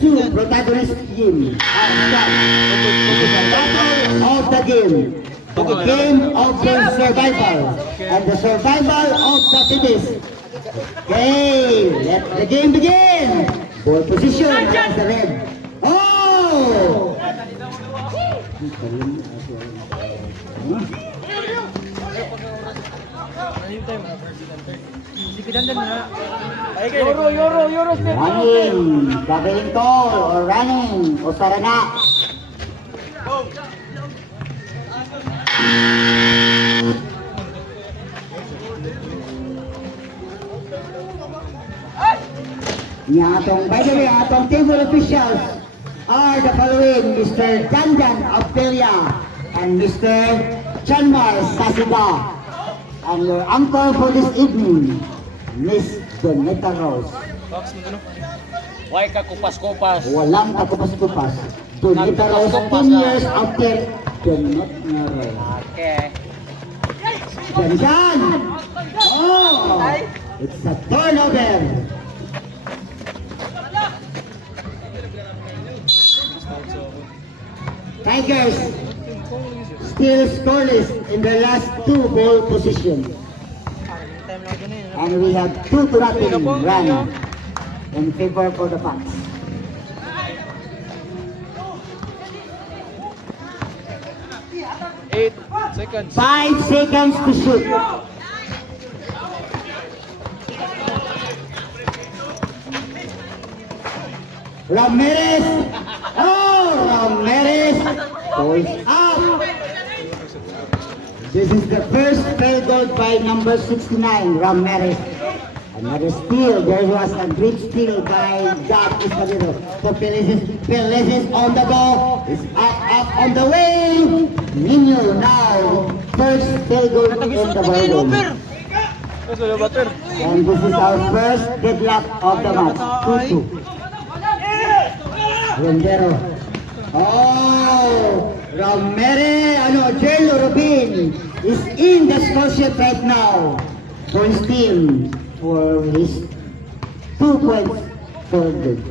two protagonist team are battle of the game. The game of the survival and the survival of the fittest. Okay, let the game begin. Ball position as the red. Oh! Running, gagawin tall or running o sarana. By the way, atong table officials are the following: Mr. Janjan Apelia and Mr. Chanmar Sasiba. And your uncle for this evening, Miss Donetta Rose. Why ka kupas-kupas? Walang kakupas-kupas. Donetta Rose, 10 years after Donetta Rose. Okay. Janjan! Oh! It's a turnover. Tigers still scoreless in their last two ball positions. And we have 2-0 run in favor for the Fox. 8 seconds. 5 seconds to shoot. Ramirez! Oh, Ramirez! Pulls up! This is the first field goal by number 69, Ramirez. Another steal. There was a great steal by Jack Espadero. So Pérez is on the ball. It's up on the way. Nino now. First field goal in the ball game. And this is our first deadlock of the match. 2-2. Rondero. Oh, Jello Rubin is in the score sheet right now for his team for his 2 points for good.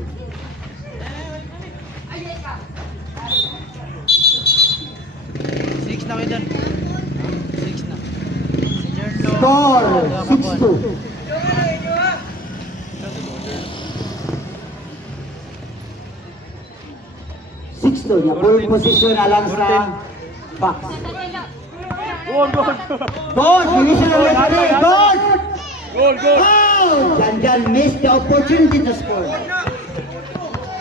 Score 6-2. 6-2 niya. Full position alang sa Fox. Goal! Finish na referee! Goal! Goal, goal. Oh! Janjan missed the opportunity to score.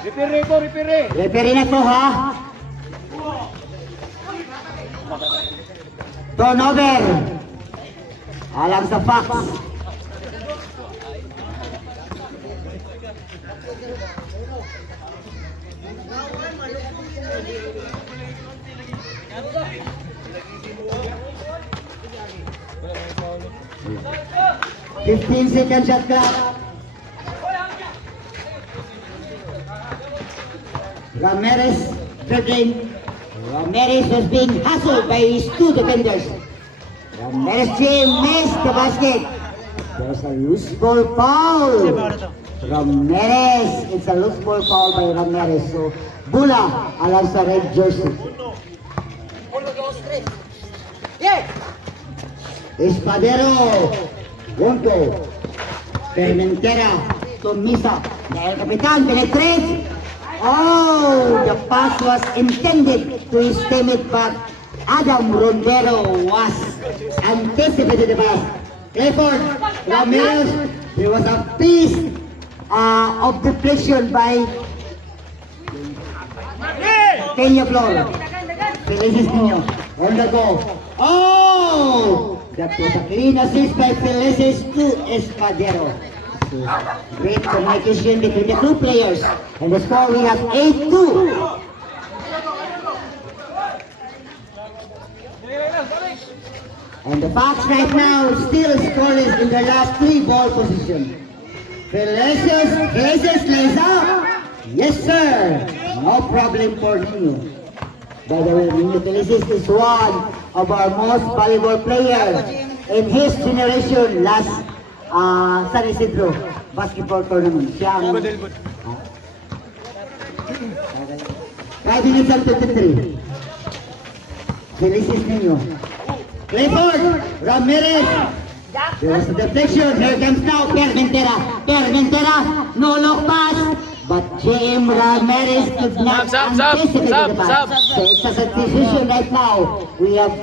Referee ko, referee. Referee na to, ha? Turnover! Alang sa Fox. Fifteen second shot clock. Ramirez dribbling. Ramirez was being hustled by his two defenders. Ramirez missed the basket. There's a loose ball foul. Ramirez, it's a loose ball foul by Ramirez. So, Bula alang sa red jersey. Espadero, Wonto, Permentera, Tomisa, dahil kapitan, penetrates. Oh, the pass was intended to his teammate, but Adam Rondero was anticipated the pass. Clifford, Ramirez, there was a piece of deflection by Peña Flor. Felices Niño, on the go. Oh! That was a clean assist by Felices to Espadero. Great communication between the two players. And the score we have 8-2. And the Fox right now still scoreless in their last 3 ball position. Felices lays up. Yes sir. No problem for Nino. By the way, Nino Felices is one of our most valuable players in his generation last San Isidro basketball tournament. Siya ang 5 minutes and 53. Felices ninyo. Clifford Ramirez. There was a deflection. Here comes now Permentera. Permentera. No look pass. But JM Ramirez did not anticipate the pass. So it's a substitution right now. We have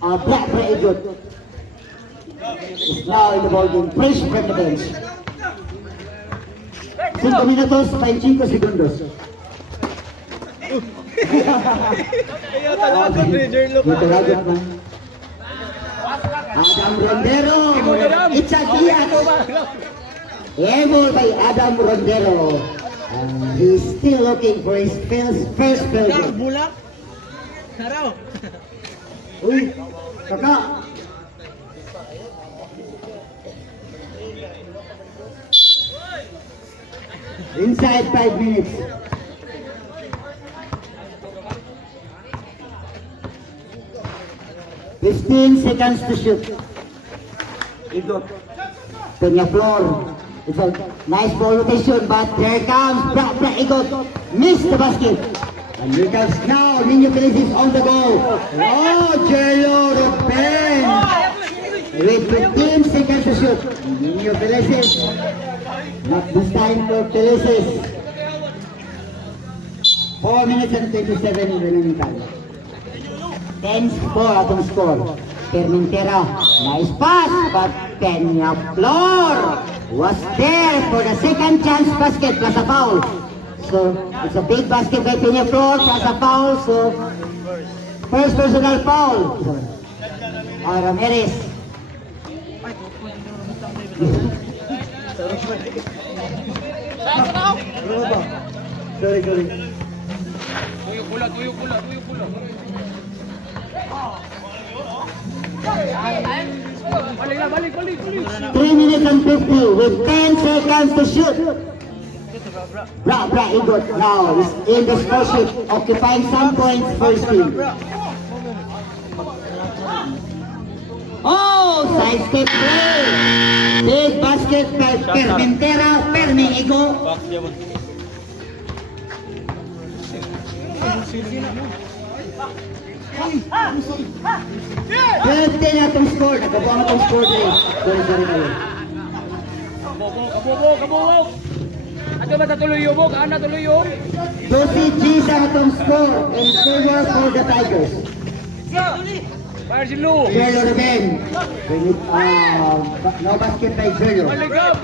Black Raigot. Is now in the ball game. Fresh from the bench. 5 minutos, 25 segundos. Matalagot na. Adam Rondero. It's a Diaz. Able by Adam Rondero. He's still looking for his first field goal. Bulak. Saraw. Uy, kaka. Inside 5 minutes. Fifteen seconds to shoot. Igot. Peña Flor. It's a nice ball rotation, but here comes Igot. Missed the basket. And here comes now. Nino Felices on the go. Oh, Jello Ruben. With 15 seconds to shoot. Nino Felices. Not this time for Felices. 4 minutes and 27 remaining time. 10-4 atong score. Permentera, nice pass, but Peña Flor was there for the second chance basket plus a foul. So it's a big basket by Peña Flor plus a foul. So first personal foul. Ramirez. Sorry. Tuyok pula. 3 minutes and 50 with 10 seconds to shoot. Bra Igot now is in the score sheet, occupying some points for his team. Oh, side step play. Big basket by Permentera, Igo. Pwede na itong score. Nakabuha na itong score na yun. Sorry. Kabubog. Ato ba tatuloy yung mo? Kaan na tuloy yung? 12 G's ang itong score. And score for the Tigers. Fire si Lou. Jello Ruben. No basket by Jello. Galigab.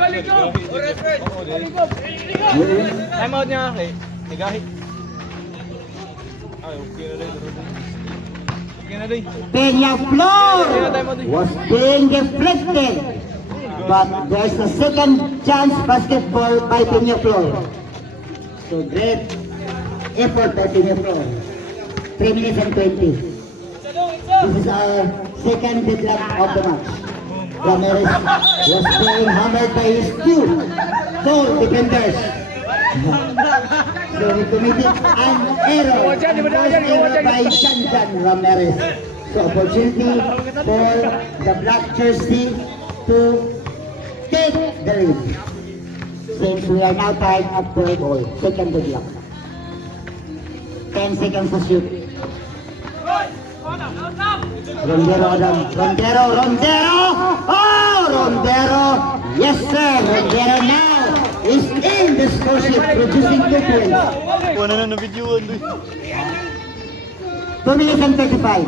Time out niya kay. Nagahi. Ay, okay na rin. Peña Flor was being deflected. But there's a second chance basketball by Peña Flor. So great effort by Peña Flor. 3 minutes and 20. This is our second deadlock of the match. Ramirez was being hammered by his two goal defenders. So he committed an error. First error by Janjan Ramirez. So opportunity for the black jersey to take the lead. Since we are now tied at 12 all. Second deadlock. 10 seconds to shoot. Rondero! Oh, Rondero! Yes, sir! Rondero now is in the score sheet, producing 2 points. Wala na na-videoan doon. 2 minutes and 35.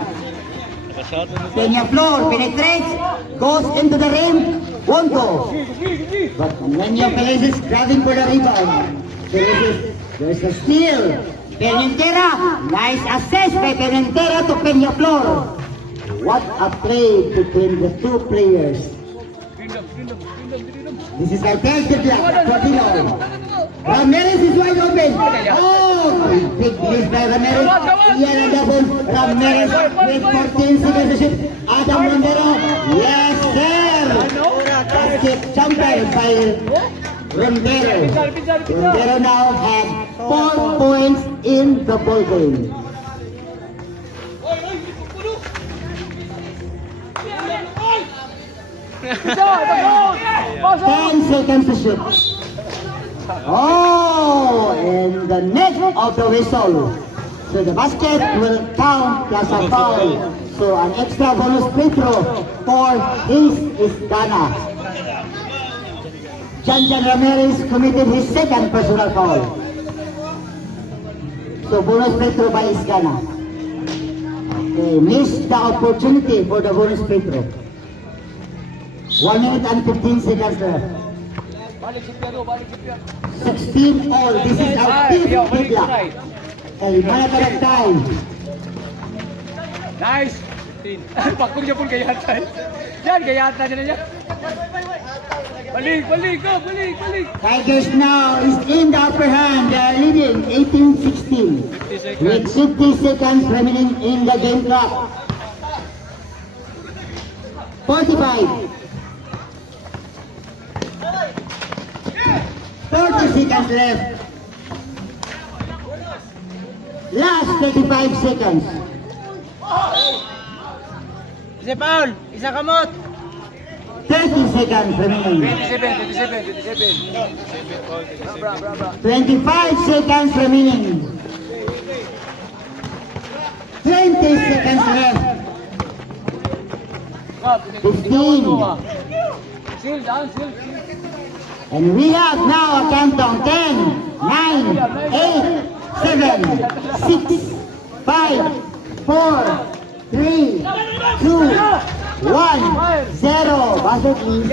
Peña Flor penetrates, goes into the rim, won't go. But Nino Felices grabbing for the rebound. Felices, there's a steal. Permentera, nice assist by Permentera to Peña Flor. What a play between the two players. This is our third deadlock for Pinoy. Ramirez is wide open. Oh, big miss by Ramirez. Iyan ang double. Ramirez with 14 seconds to shoot. Adam Rondero. Yes, sir. Basket jumper by Rondero. Rondero now had 4 points in the ball game. Ten seconds to shoot. Oh, and the neck of the whistle. So the basket will count as a foul. So an extra bonus free throw for his Ghana. Janjan Ramirez committed his second personal foul. So bonus free throw by Ghana. Okay, missed the opportunity for the bonus free throw. 1 minute and 15 seconds left. Balik si Piero, balik si Piero. 16 all. This is our fifth Balik block. try. Okay, management time. Nice. Pakul niya pun kay Yata. Yan, kay Yata siya na yan. Balik, balik, go, balik, balik. Tigers now is in the upper hand. They are leading 18-16 with 50 seconds remaining in the game clock. 45. 40 seconds left. Last 35 seconds. Isa Paul, isa kamot. 30 seconds remaining. 27. Bra, bra, bra. 25 seconds remaining. 20 seconds left. 15. Seal down, seal. And we have now a countdown. 10, 9, 8, 7, 6, 5, 4, 3, 2, 1, 0. Basket please.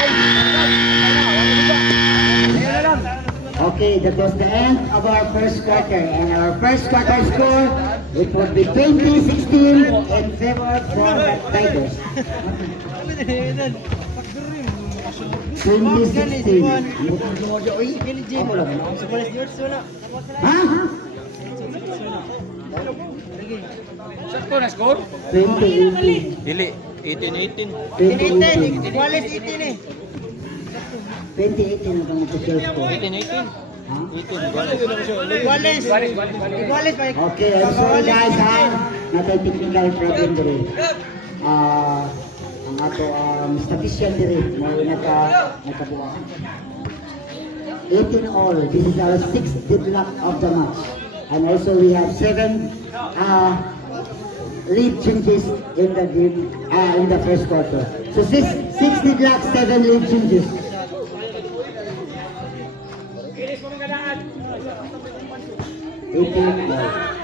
Okay, that was the end of our first quarter. And our first quarter score, it would be 20-16 in favor for the Tigers. 2016. Ha? Sakto na score? 2018. Dili, 18-18. 2018. Iguales 18 eh. 2018 ang mag-share score. 18-18. Ha? 18, iguales. Balik. Okay, I'm sorry guys ha. Natay technical problem diri. Ang ato statistician diri mo nakabuha. 18 all. This is our 6th deadlock of the match. And also we have 7 lead changes in the game in the first quarter. So 6 deadlock, 7 lead changes. Kinis mo mga daan. 18 all.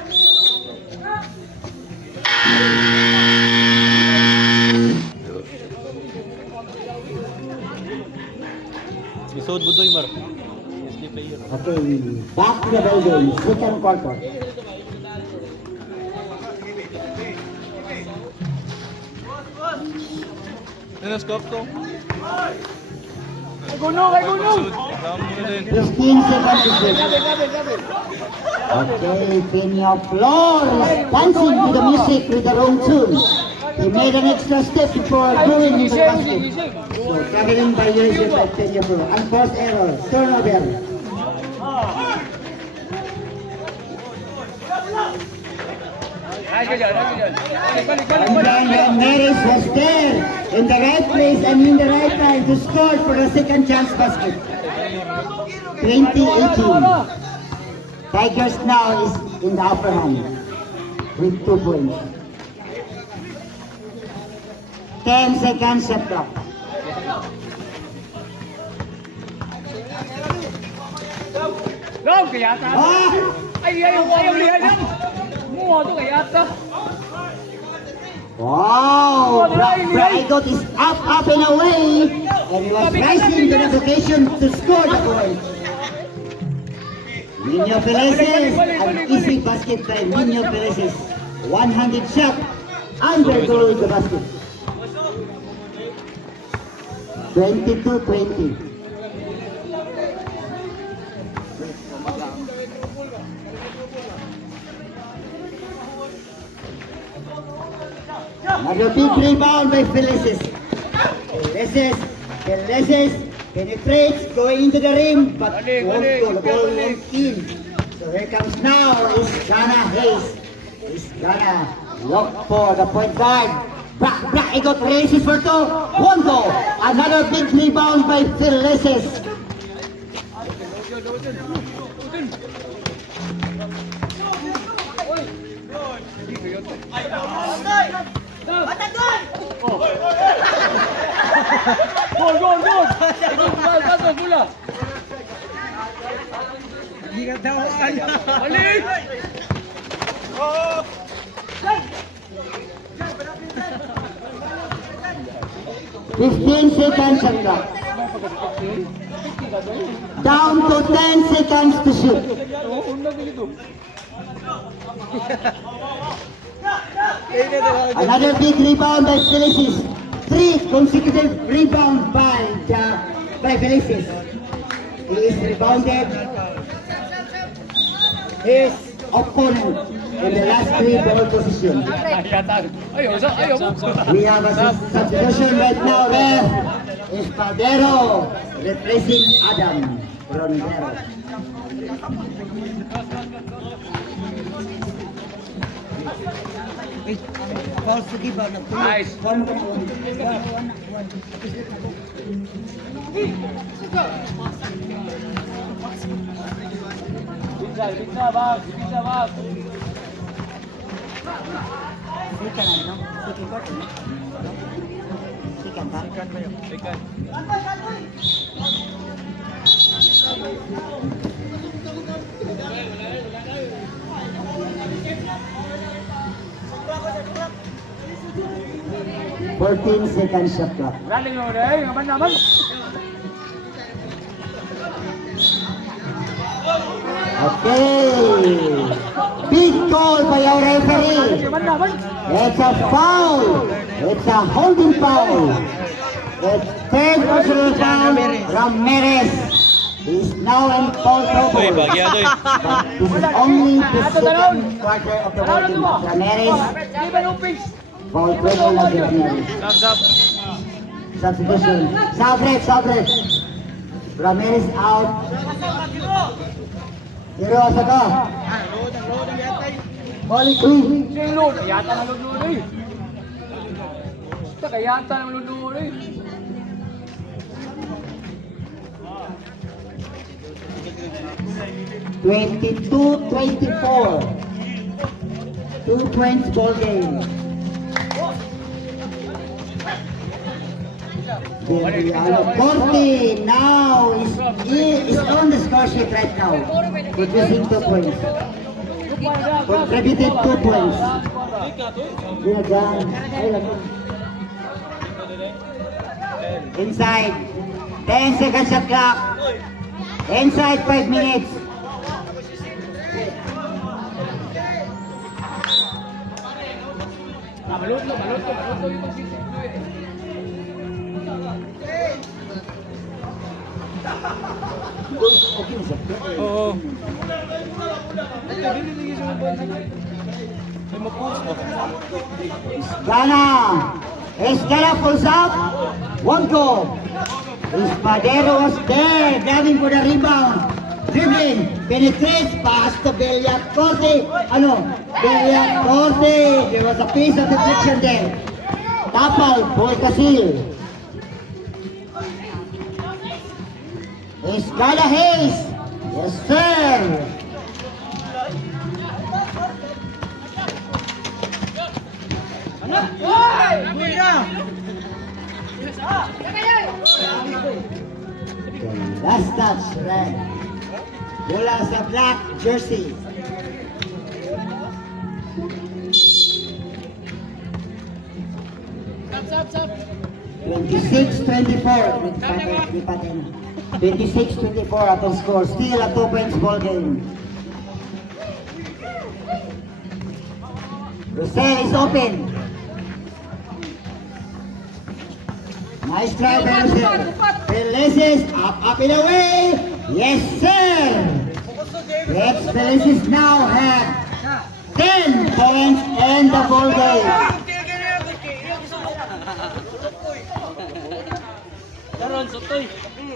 Isod budoy mar. SD player. Okay, back to the building, second quarter. Ano scope to? Kay Gunong. 15 seconds to go. Okay, Pino Flor is dancing to the music with the wrong tune. He made an extra step before going into the basket. So, traveling by leadership by Pino Flor. Unforced error, turnover. Nice ka dyan. Balik. And then Ramirez was there in the right place and in the right time to score for the second chance basket. 2018. Tigers now is in the upper hand with 2 points. 10 seconds shot clock. Long, kay Yata. Ah! Ayaw lihan yan. Muha to kay Yata. Wow! Braigot is up and away and he was rising to the occasion to score the point. Nino Peleses, an easy basket by Nino Peleses. 100 shot under goal the basket. 22-20. Another big rebound by Peleses. Peleses penetrates, going into the rim, but won't go. The ball won't in. So here comes now is Ghana Hayes. Is Ghana look for the point guard. Back, he got races for 2. Won't go. Another big rebound by Peleses. Gol, gol, gol! Pasok, bola! Hindi ka tawaan. Balik! 15 seconds shot clock. Down to 10 seconds to shoot. Another big rebound by Felicis. 3 consecutive rebounds by Felicis. He is rebounded his opponent in the last 3 ball position. Ayaw mo. We have a substitution right now. Ref Espadero replacing Adam Rondero. False to give out. Nice. Bisa, bang. Bisa, bang. Second. 14 seconds shot clock. Running mo rin. Naman naman. Okay. Big call by our referee. Naman naman. It's a foul. It's a holding foul. It's third personal foul. Ramirez is now in foul trouble. Uy, bagyado eh. But this is only the second quarter of the holding. Ramirez, Di ba yung pitch? foul trouble of Ramirez. Thumbs up. Substitution. Sabret. Ramirez out. Hero Asaka. Balik uy. Sino? Yata na lulun eh. Basta yata na lulun eh. Twenty-two, 24. 2 points ball game. Corte now is on the score sheet right now, producing 2 points. Contributed 2 points. Inside, 10 seconds shot clock. Inside 5 minutes. Maluto yung magsisip ko eh. Okay na siya. Oo. Escala pulls up. One go. Espadero was there, grabbing for the rebound. Dribbling, penetrates, pass to Bellacorte. Bellacorte. There was a piece of deflection there. Tapal, Paul Casil. Escala Hayes. Yes, sir. Last touch, red. Bola sa black jersey. Stop. 26-24. 26-24 atong score. Still a 2 points ball game. Rosell is open. Nice try by Rosell. Felicis up and away. Yes, sir. Let's Felicis now have 10 points and the ball game.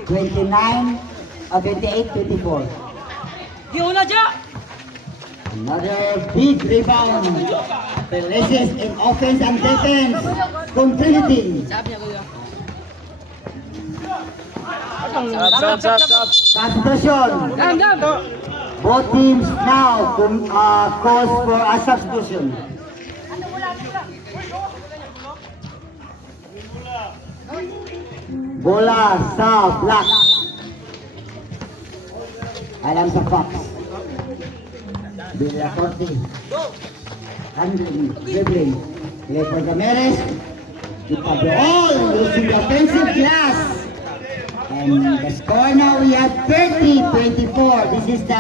28-24. Another big rebound. Felicis in offense and defense. Contributing. Stop. Substitution. Dam. Both teams now calls for a substitution. Bola sa black. Alam sa Fox. Villacorte. Handling, dribbling. Play for Ramirez. All using the offensive class. And the score now we have 30-24. This is the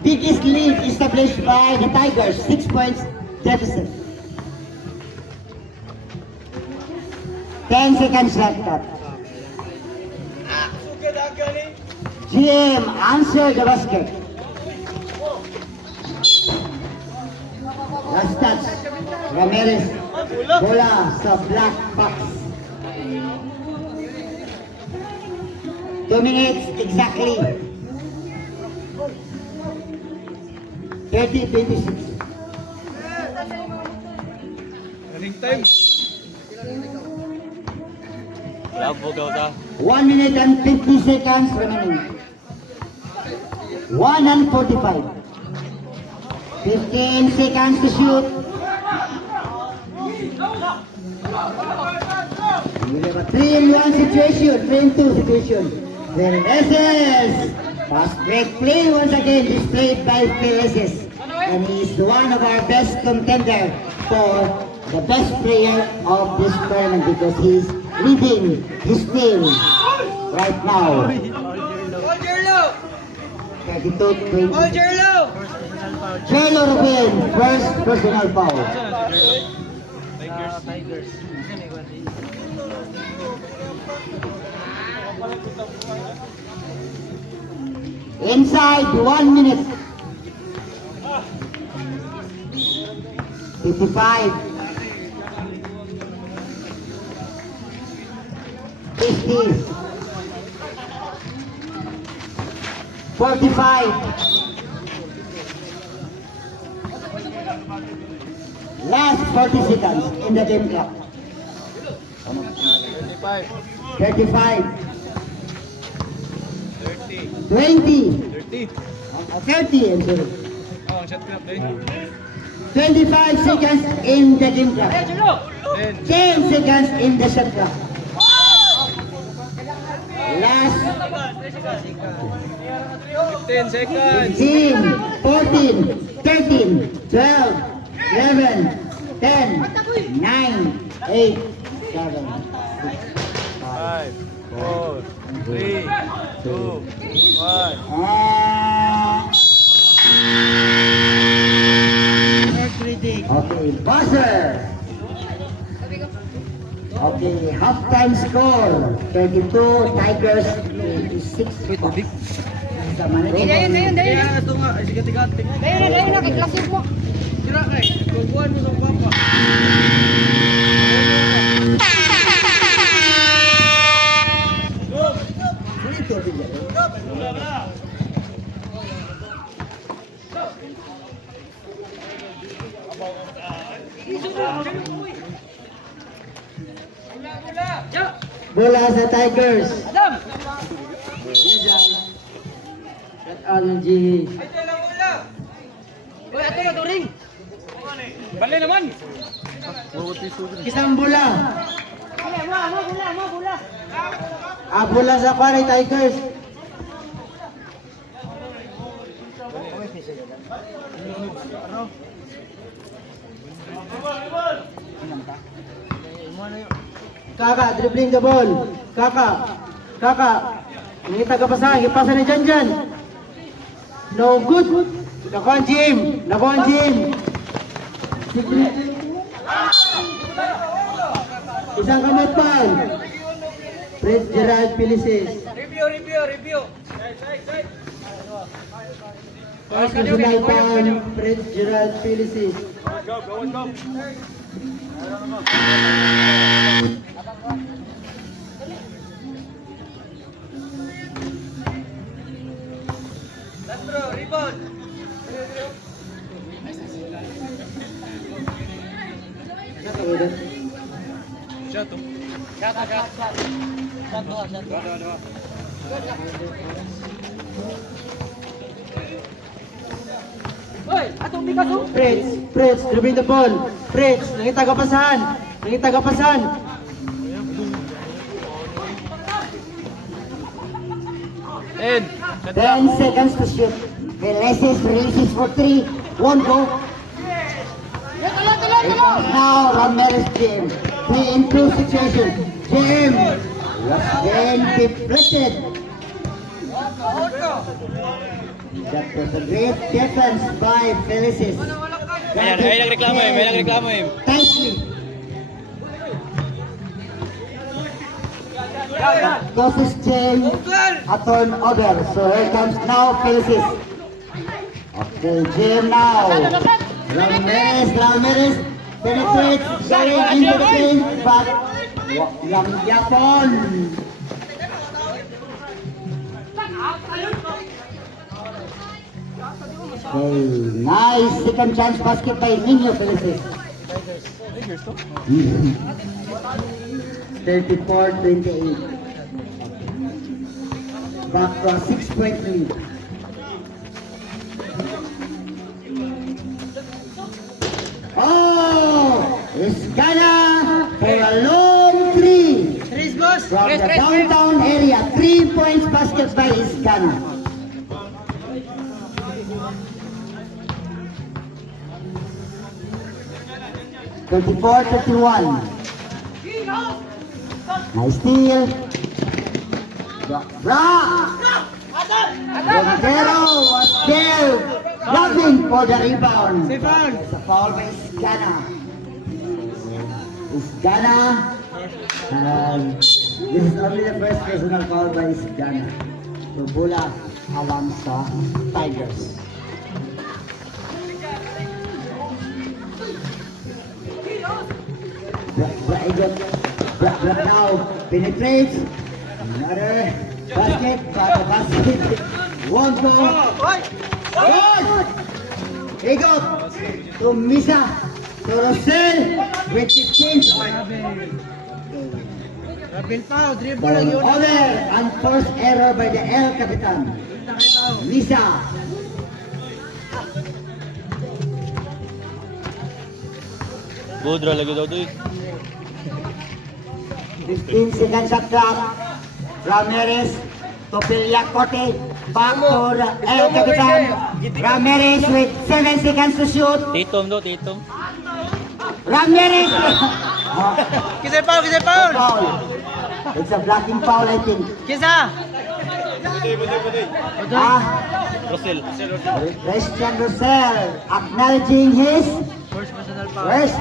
biggest lead established by the Tigers. 6 points deficit. 10 seconds left up. GM answer the basket. Last touch. Ramirez. Bola sa black box. 2 minutes exactly. 30-26. Running time. Labo daw ta. 1 minute and 50 seconds remaining. 1:45. 15 seconds to shoot. We have a 3-in-1 situation, 3-in-2 situation. Then SS. Fast break play once again displayed by Felices. And he's one of our best contender for the best player of this tournament because he's leading his team right now. 32-20. Jello Rubin, first personal foul. Inside 1 minute. 55. 50. 45. Last 40 seconds in the game clock. 35. 20. 30. I'm sorry. Oh, shot clock din. 25 seconds in the game clock. 10 seconds in the shot clock. Last 15 seconds. 15, 14, 13, 12, 11, 10, 9, 8, 7, 5, 4, 3, 2, 1. Okay, buzzer. Okay, halftime score 32, Tigers 26. Sama na Dayon. Ito nga, sigat-sigat. Dayon na, kay klasik mo. Sira kay, kukuhan mo sa papa. Bola sa Tigers. Adam! LG. Uy, ato na, turing. Bali naman! Isang bola. Bola. Bola sa Quarry Tigers. Kaka, dribbling the ball. Kaka. Ini tagapasahan, ipasa ni Janjan. No good. Nakuha Jim. Isang kamot pa. Fred Gerald Felices. Review. First personal foul, Fred Gerald Felices. Go. Rebound. Shot to. Shot. Dua. Hoy, atong di ka so. Fritz, dribbling the ball. Fritz, nangita kapasahan. 10 seconds to shoot. Veleses releases for 3. Won't go. Now Ramirez Jim. 3 in 2 situation. Jim was then deflected. That was a great defense by Veleses. May nagreklamo eh. Tightly. Causes Jim a turnover. So here comes now Veleses. Okay, Jim now. Ramirez penetrates, going into the paint, but Yang Japon. Okay, nice second chance basket by Nino Felices. 34-28. Back to a 6-point lead. Oh! Iskana for a long three Fritz, boss. from the downtown area. 3 points basket by Iskana. Thirty-four, 31. Nice steal. Montero was there, grabbing for the rebound. Safe round. It's a foul by Iskana. Iskana. This is only the first personal foul by Iskana. So bola alam sa Tigers. Black now penetrates. Another basket, but the basket won't go. Good! He got to Misa, to Rosel, with 15. Rabil Pao, dribble lang yun. Over and first error by the El Capitan. Misa. Budra lagi daw doy. 15 seconds shot clock. Ramirez to Villacorte. Back to the El Capitan. Ramirez with 7 seconds to shoot. Titom do, titom. Ramirez. Kisa Pao, Kisa Pao. Foul. It's a blocking foul, I think. Kisa. Rosel. Christian Rosel acknowledging his First personal foul. first.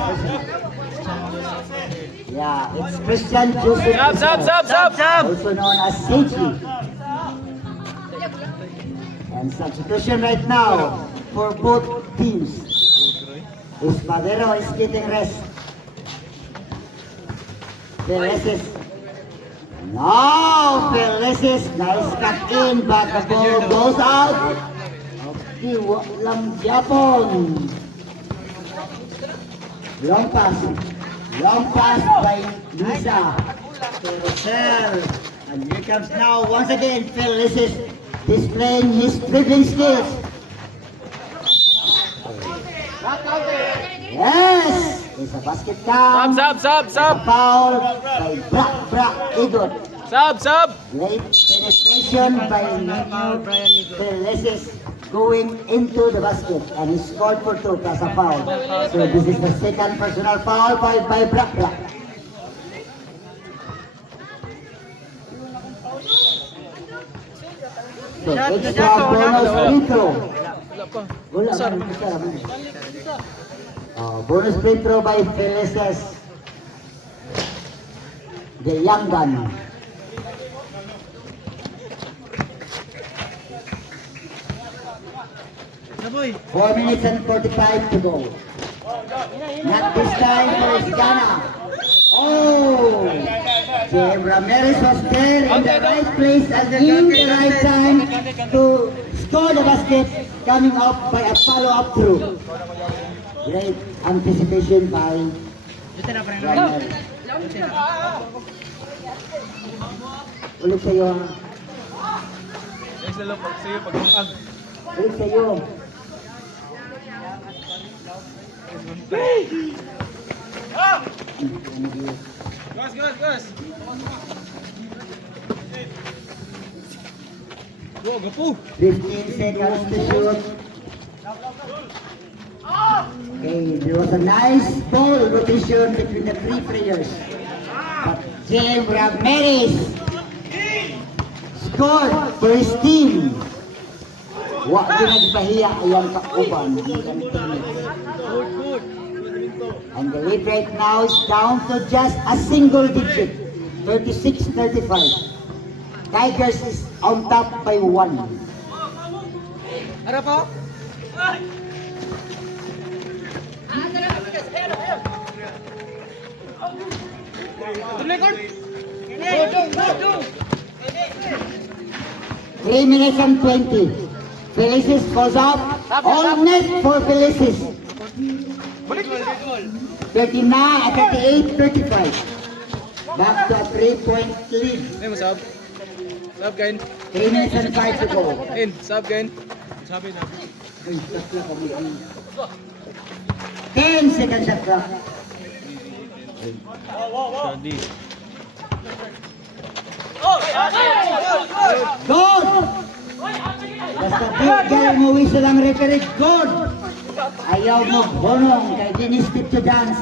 Yeah, it's Christian Joseph. Sab. Also known as Seiji. And substitution right now for both teams. Espadero is getting rest. Veleses. No, Veleses. Nice cut in, but the ball goes out. Okay, walang Japon. Long pass by Lisa to Rosel. And here comes now once again Veleses displaying his dribbling skills. Yes! It's a basket count. Sab. It's a foul by Brak Igot. Sab. Great penetration by Veleses going into the basket, and he scored for 2 plus a foul. So this is the second personal foul by Brak. So extra bonus free throw. Wala man, isa man. Bonus free throw by Veleses. The young gun. Naboy. 4 minutes and 45 to go. Not this time for Iskana. Oh! Jim Ramirez was there in the right place and in the right time to score the basket, coming up by a follow-up through. Great anticipation by Ramirez. Ulit sa'yo. na lang pag sa'yo, pag ang Balik sa'yo. Gas! Go, gapo! 15 seconds to shoot. Okay, there was a nice ball rotation between the three players. But James Ramirez scored for his team. Wa pinagpahiya ayang kauban. And the lead right now is down to just a single digit, 36-35. Tigers is on top by 1. Ano po? Tuloy, Carl! Go! 3 minutes and 20. Felicis goes up. All net for Felicis. 39 at 38, 35. Back to a 3-point lead. Ano mo, sab? Sab, kain. 3 minutes and 5 to go. In, sab, kain. Sabi na. 10 seconds shot clock. Shadi. Good! Basta bigay mo whistle ang referee. Good! Ayaw mo bonong kay Dennis to dance.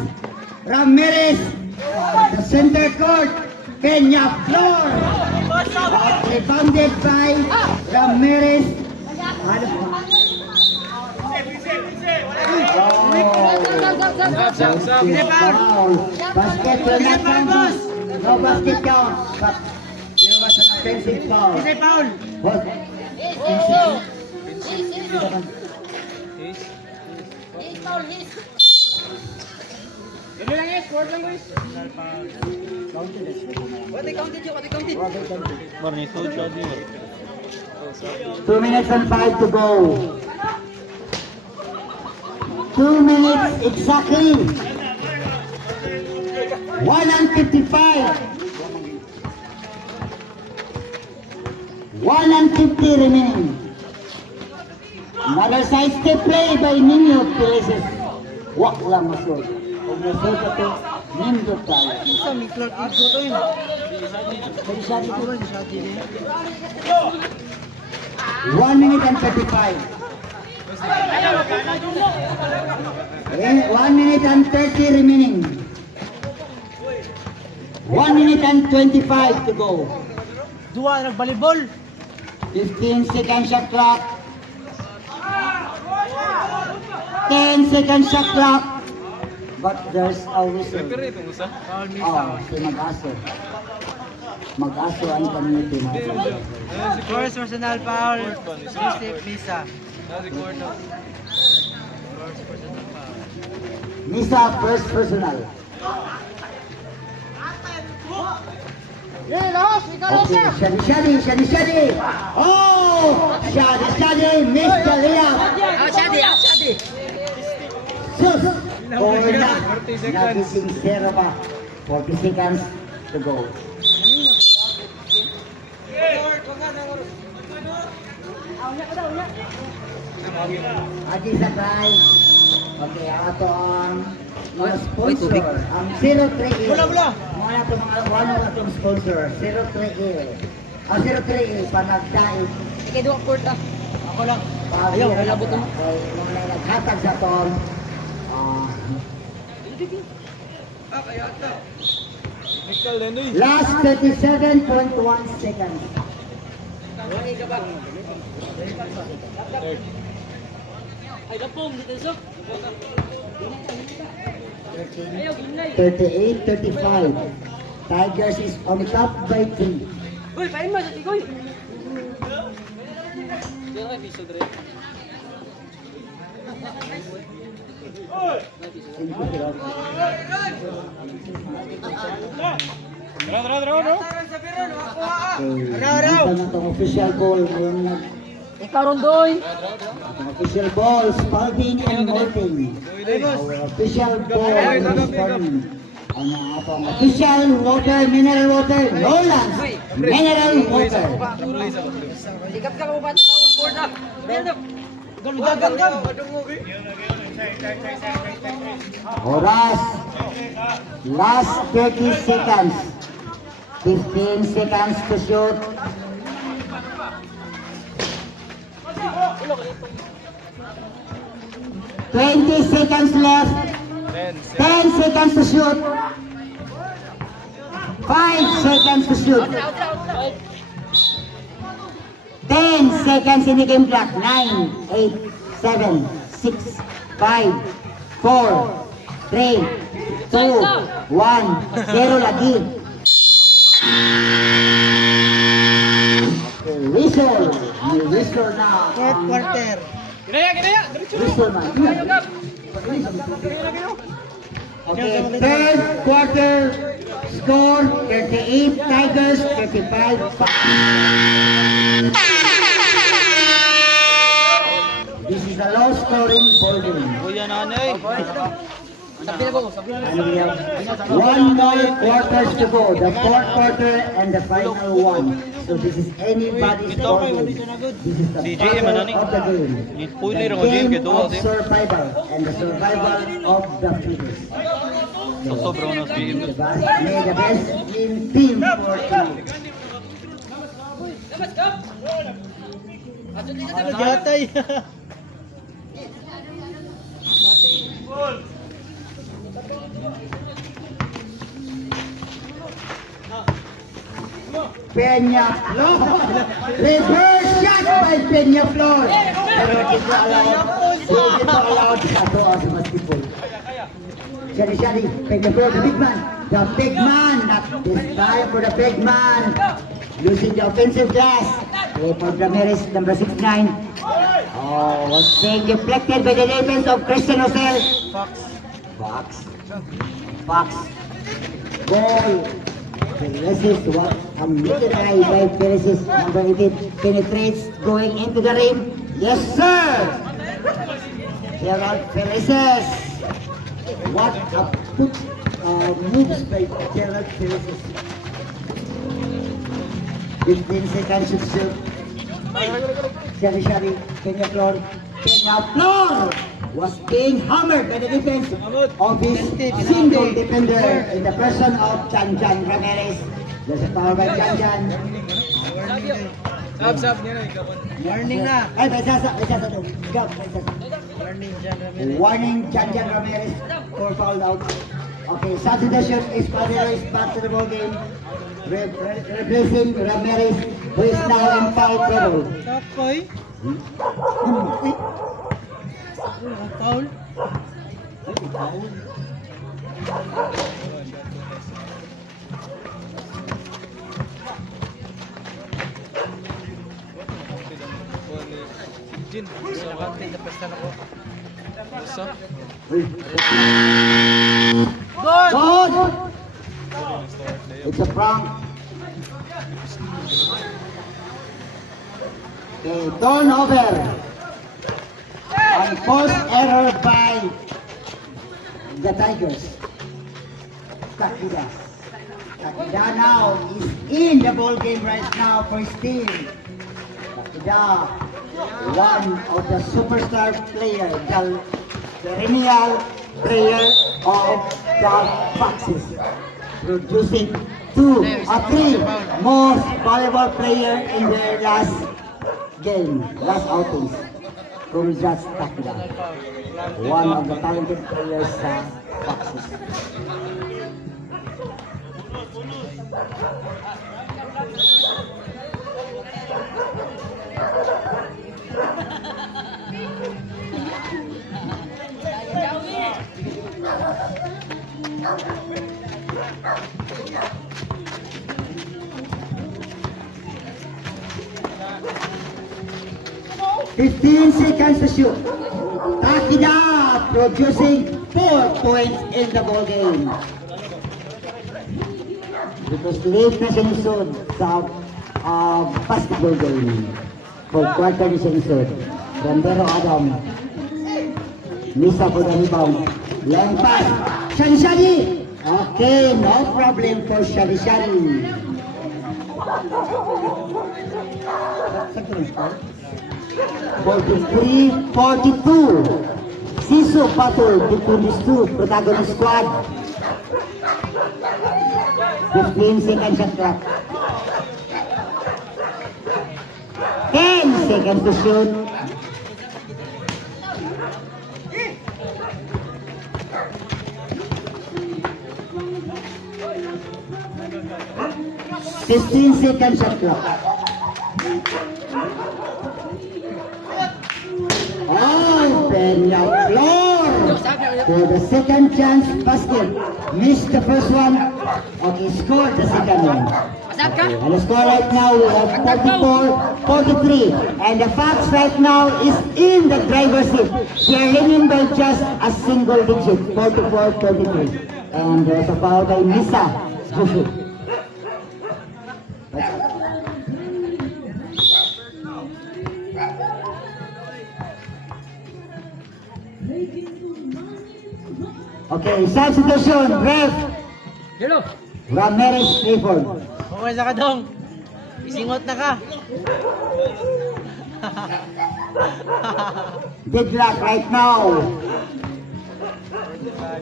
Ramirez, the center court. Kenya floor. Rebounded by Ramirez. Sab. Foul. Basket will not count. No basket count. But there was an offensive foul. What? Ano lang guys? Score lang guys. Marnito, Shadi. 2 minutes and 5 to go. 2 minutes exactly. 1 and 55. 1 and 50 remaining. Another side step play by Nino Pelices. Wak lang masod. Kung masod ito, nindot tayo. Isa, may Clark Igor to yun. Kaya siya dito. Siya din. 1 minute and 35. 1 minute and 30 remaining. 1 minute and 25 to go. Dua, nagbalibol. 15 seconds shot clock. 10 seconds shot clock. But there's a whistle. Pero itong usa. Oh, si Mag-aso. Mag-aso ang community natin. First personal foul. Mystic Misa. Nasi corner. Nisa, first personal. Okay, Shadi. Oh! Shadi, missed the layup. Shadi. Sus! Or na. 40 seconds. Naging 0 pa. 40 seconds to go. Adi Sakay. Okay, ato ang mga sponsor. Ang 03A. Wala. Mga ito mga ano atong sponsor. 03A. Ang 03A, panagdaig. Ikaw duwa court ah. Ako lang. Ayaw, wala buto. Mga naghatag sa ton. Nickel, Lendoy. Last 37.1 seconds. Ay lapom dito so. 38-35. Tigers is on top by 3. Uy, pain mo sa tigoy. Dito kay piso dire. Ito na itong official ball. Ikaw rondoy. Itong official ball, Spalding and Morton. Our official ball is Spalding. Ang atong official water, mineral water, Nolan, mineral water. Sikat ka mo ba? Board na. Oras. Last 30 seconds. 15 seconds to shoot. 20 seconds left. 10 seconds to shoot. 5 seconds to shoot. 10 seconds in the game clock. 9, 8, 7, 6, 5, 4, 3, 2, 1, 0 lagi. Okay, whistle. You whistle now. Fourth quarter. Ginaya! Whistle man. Okay, third quarter score 38 Tigers, 35 Fox. This is a low scoring ball game. And we have one more quarters to go, the fourth quarter and the final one. So this is anybody's ball game. This is the battle of the game. The game of survival and the survival of the fittest. So, may the best win team for tonight. Ano jatay? Peña Flor. Reverse shot by Peña Flor. Pero dito allowed satu sa basketball. Shari, Peña Flor, the big man. The big man, not this time for the big man. Using the offensive glass. Play for Ramirez, number 69. Oh, was being deflected by the defense of Christian Rosel. Fox. Goal. Peresis, what a middle eye by Peresis. Number 18 penetrates, going into the rim. Yes, sir! Gerald Peresis. What a good moves by Gerald Peresis. 15 seconds to shoot. Shari, Peña Flor was being hammered by the defense of his single defender in the person of Jan Ramirez. There's a foul by Jan. Warning na. Ay, may sasa to. Go, may sasa. Warning dyan, Ramirez. Warning Jan Ramirez for foul out. Okay, substitution is Padres back to the ball game. Replacing Ramirez, who is now in foul trouble. Takoy. Foul. Jin, sa bante na pesta na ko. So, Good! It's a prank. Okay, turnover. Unforced error by the Tigers. Takida. Takida now is in the ball game right now for his team. Takida, one of the superstar players, the perennial player of the Foxes, producing three most valuable player in their last game, last outings. Congrats, Takida, one of the talented players sa Foxes. "15 seconds to shoot. Takida producing 4 points in the ball game. It was late na sinisod sa basketball game. For quarter na sinisod. Rondero Adam. Misa for the rebound. Long pass. Shani! Okay, no problem for Shani. 43-42. Siso battle between these two protagonist squad. 15 seconds shot clock. 10 seconds to shoot. Fifteen seconds shot clock. Oh, Peñaflor for the second chance basket. Missed the first one. Okay, scored the second one. Okay, and the score right now we have 44-43. And the Fox right now is in the driver's seat. They're winning by just a single digit, 44-43. And there's a foul by Misa Josu. Okay, substitution, ref, Yellow. Ramirez Clifford. Okay sa kadong. Isingot na ka. Deadlock right now.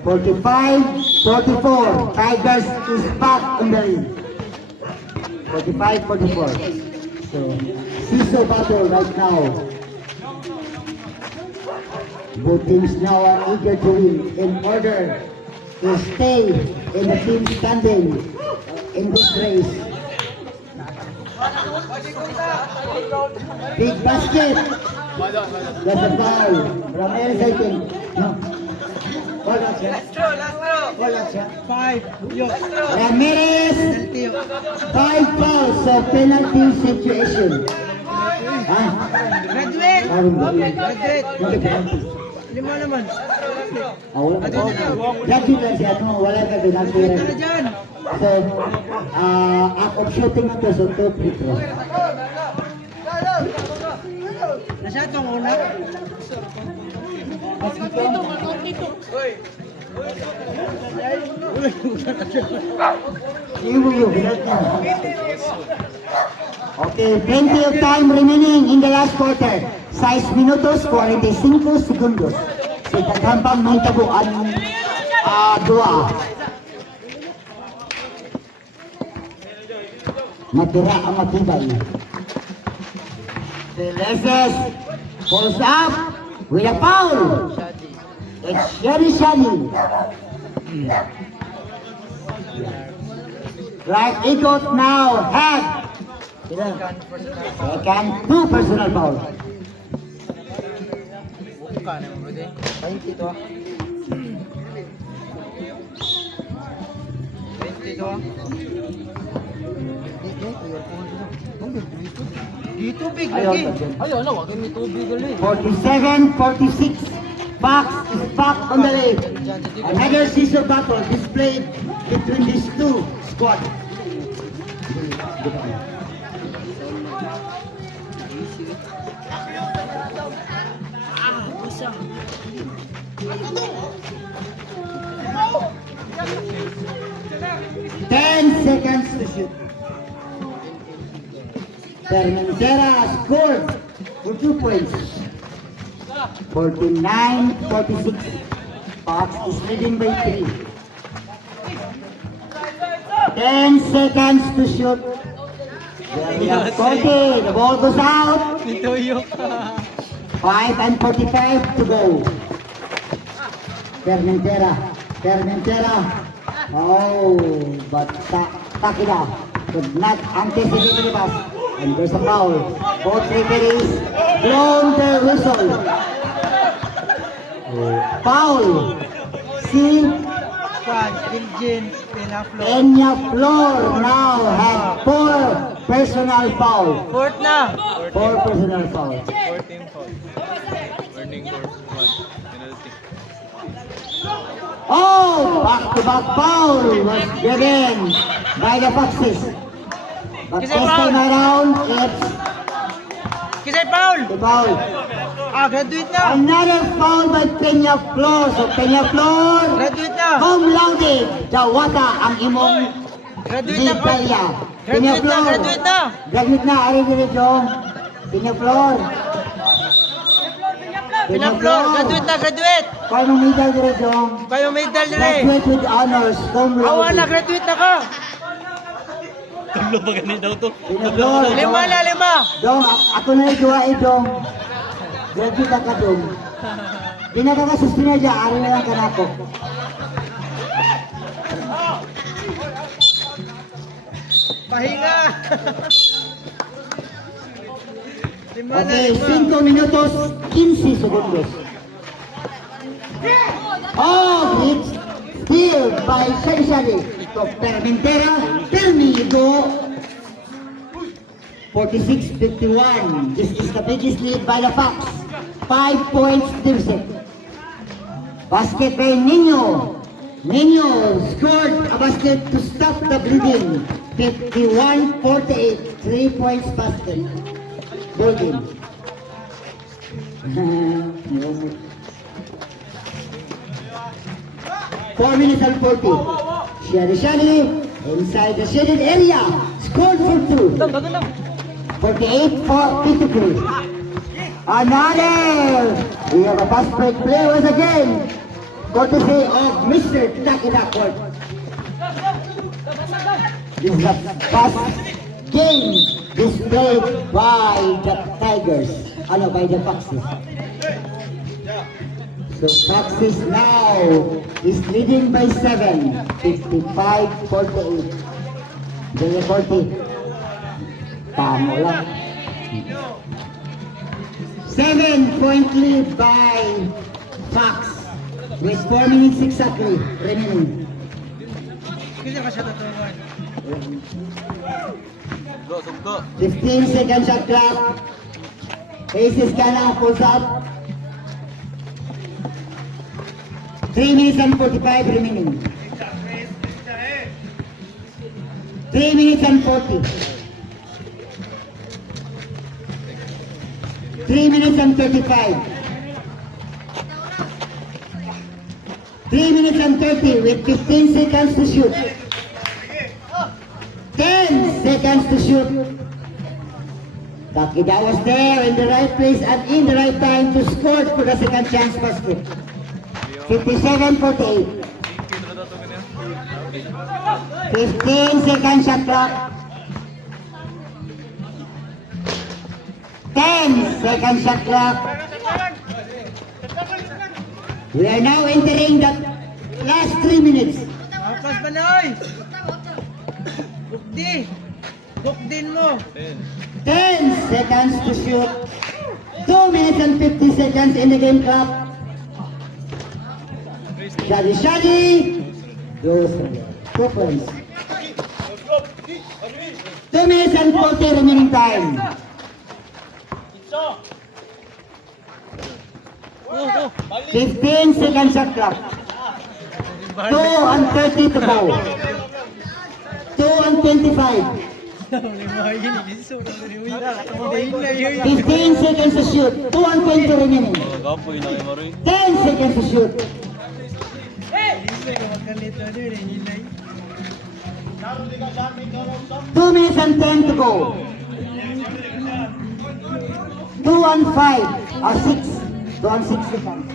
45-44. Tigers is back in the lead. 45-44. So, Siso battle right now. Both teams now are eager to win in order to stay in the team standing in this race. Big basket. That's a foul. Ramirez, I think. No. Hold on, sir. Hold on, sir. 5. Yo. Ramirez, 5 fouls, so penalty situation. Graduate. Graduate. Okay, penalty. Lima naman. Wala ka. Graduate lang siya, no? Wala ka penalty. Ano dyan? So, act of shooting ito, so 2 free throw. Nasyat kang una? Okay, plenty of time remaining in the last quarter. 6 minutos, 45 segundos. So, tagambang may tabuan dua. Matira ang matibay. Feleses pulls up with a foul. It's Shani. Right, Ikot now had second 2 personal foul. Buka naman bro din. Pahinti to. 20 to. Dito big lagi. Ayaw na, wag may tubig gali. 47-46. Fox is back on the lead. Another scissor battle displayed between these two squads. Seconds to shoot. Termentera scored for 2 points. 49-46. Fox is leading by 3. 10 seconds to shoot. They have 40. The ball goes out. Ituyok. 5:45 to go. Termentera. Oh, but Takida could not anticipate the pass. And there's a foul. Both referees blown the whistle. Foul. See, Juan, Ilgin, Peñaflor. Peñaflor now had 4 personal foul. Fourth na. 4 personal foul. 14 foul. Earning course 1. Penalty. Oh, back-to-back foul was given by the Foxes. But this time around, it's Kisay foul. the foul. Graduate na. Another foul by Peñaflor. So Peñaflor, Graduate na. cum laude, Jawata ang imong Graduate na. Ligaya. Pinya Graduate na, floor. graduate na. Graduate na, ari dili Jong. Pinya floor. Pinaploor, graduate na, graduate. Kaya mong medal dili Jong. Kayo medal dire. Graduate with honors. Cum Awa laude. na, graduate na ka. Tulo pa ganun daw to. Pinya floor. Lima na, lima. Dong, ako na iduwain Dong. Graduate na ka Dong. Di na kakasuspina dyan, ari na lang kanako. Pahinga. Lima na, Okay, lima. 5 minutos, 15 segundos. Oh, it's still by Shari to Permentera, Termigo. 46-51. This is the biggest lead by the Fox. 5 points deficit. Basket by Nino. Nino scored a basket to stop the bleeding. 51-48. 3 points basket. Ball game. 4 minutes and 40. Shani inside the shaded area. Scored for 2. 48-53. Another! We have a fast break play once again. Courtesy of Mr. Taki Dakward. This is a fast game displayed by the Tigers. Ano, by the Foxes. So Foxes now is leading by 7. 55-48. Jaya 40. Tamo lang. 7-point lead by Fox with 4 minutes exactly remaining. Kaya ka siya tuturuan. 15 seconds shot clock. Aces Kana pulls up. 3 minutes and 45 remaining. 3 minutes and 40. 3 minutes and 35. 3 minutes and 30 with 15 seconds to shoot. 10 seconds to shoot. Takida was there in the right place and in the right time to score for the second chance basket. 57-48. 15 seconds shot clock. 10 seconds shot clock. We are now entering the last 3 minutes. Apas ba na, oy? Bukdi. Bukdin mo. 10 seconds to shoot. 2 minutes and 50 seconds in the game clock. Shadi. Goes 2 points. 2 minutes and 40 remaining time. 15 seconds shot clock. 2 and 30 to go. 2 and 25. 15 seconds to shoot. 2 and 20 remaining. 10 seconds to shoot. 2 minutes and 10 to go. 2 and 5 or 6. 2 and 6 seconds.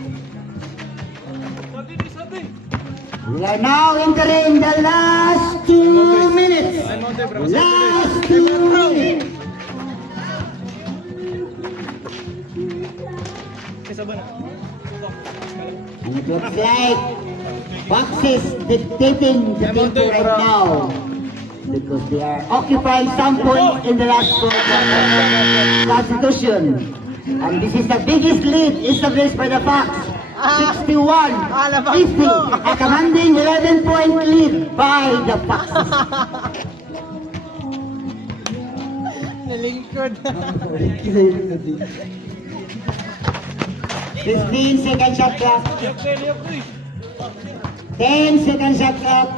We are now entering the last 2 minutes. Last 2 minutes. And it looks like Foxes dictating the tempo right now because they are occupying some points in the last constitution. And this is the biggest lead established by the Fox. 61-50, a commanding 11-point lead by the Foxes. Nalingkod. 15 second shot clock. 10 second shot clock.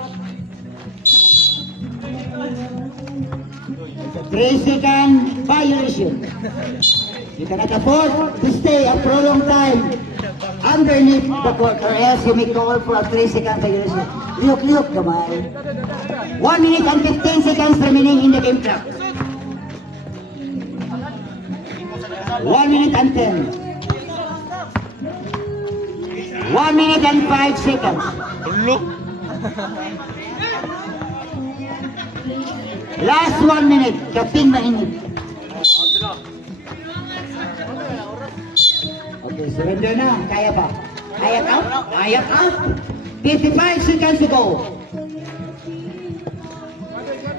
3 second violation. You cannot afford to stay a prolonged time underneath the court or else you may call for a 3 second violation. Liuk-liuk naman. 1 minute and 15 seconds remaining in the game clock. 1 minute and 10. 1 minute and 5 seconds. Last 1 minute. Kaping mainit. Okay, surrender na. Kaya pa. Ayak out. Ayak out. 55 seconds to go.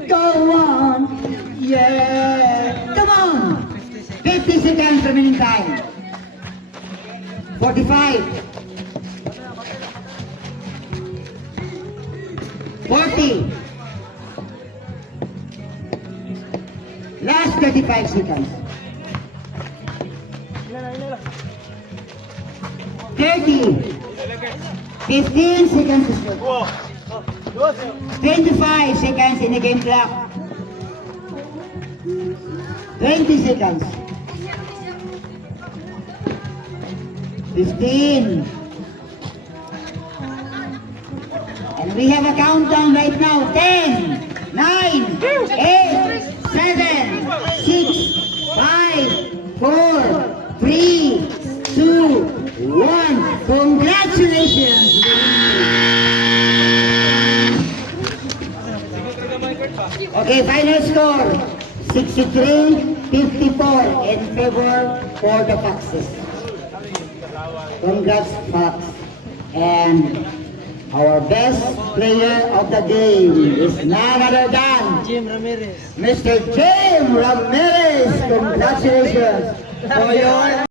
Go on. Yeah. Come on. 50 seconds remaining time. 45. 40. Last 35 seconds. 30. 15 seconds to shoot. 25 seconds in the game clock. 20 seconds. 15. And we have a countdown right now. 10, 9, 8, 7, 6, 5, 4, 3, 2, 1. Congratulations! Okay, final score. 63-54 in favor for the Foxes. Congrats, Fox. And our best player of the game is none other than Jim Ramirez. Mr. Jim Ramirez. Congratulations for your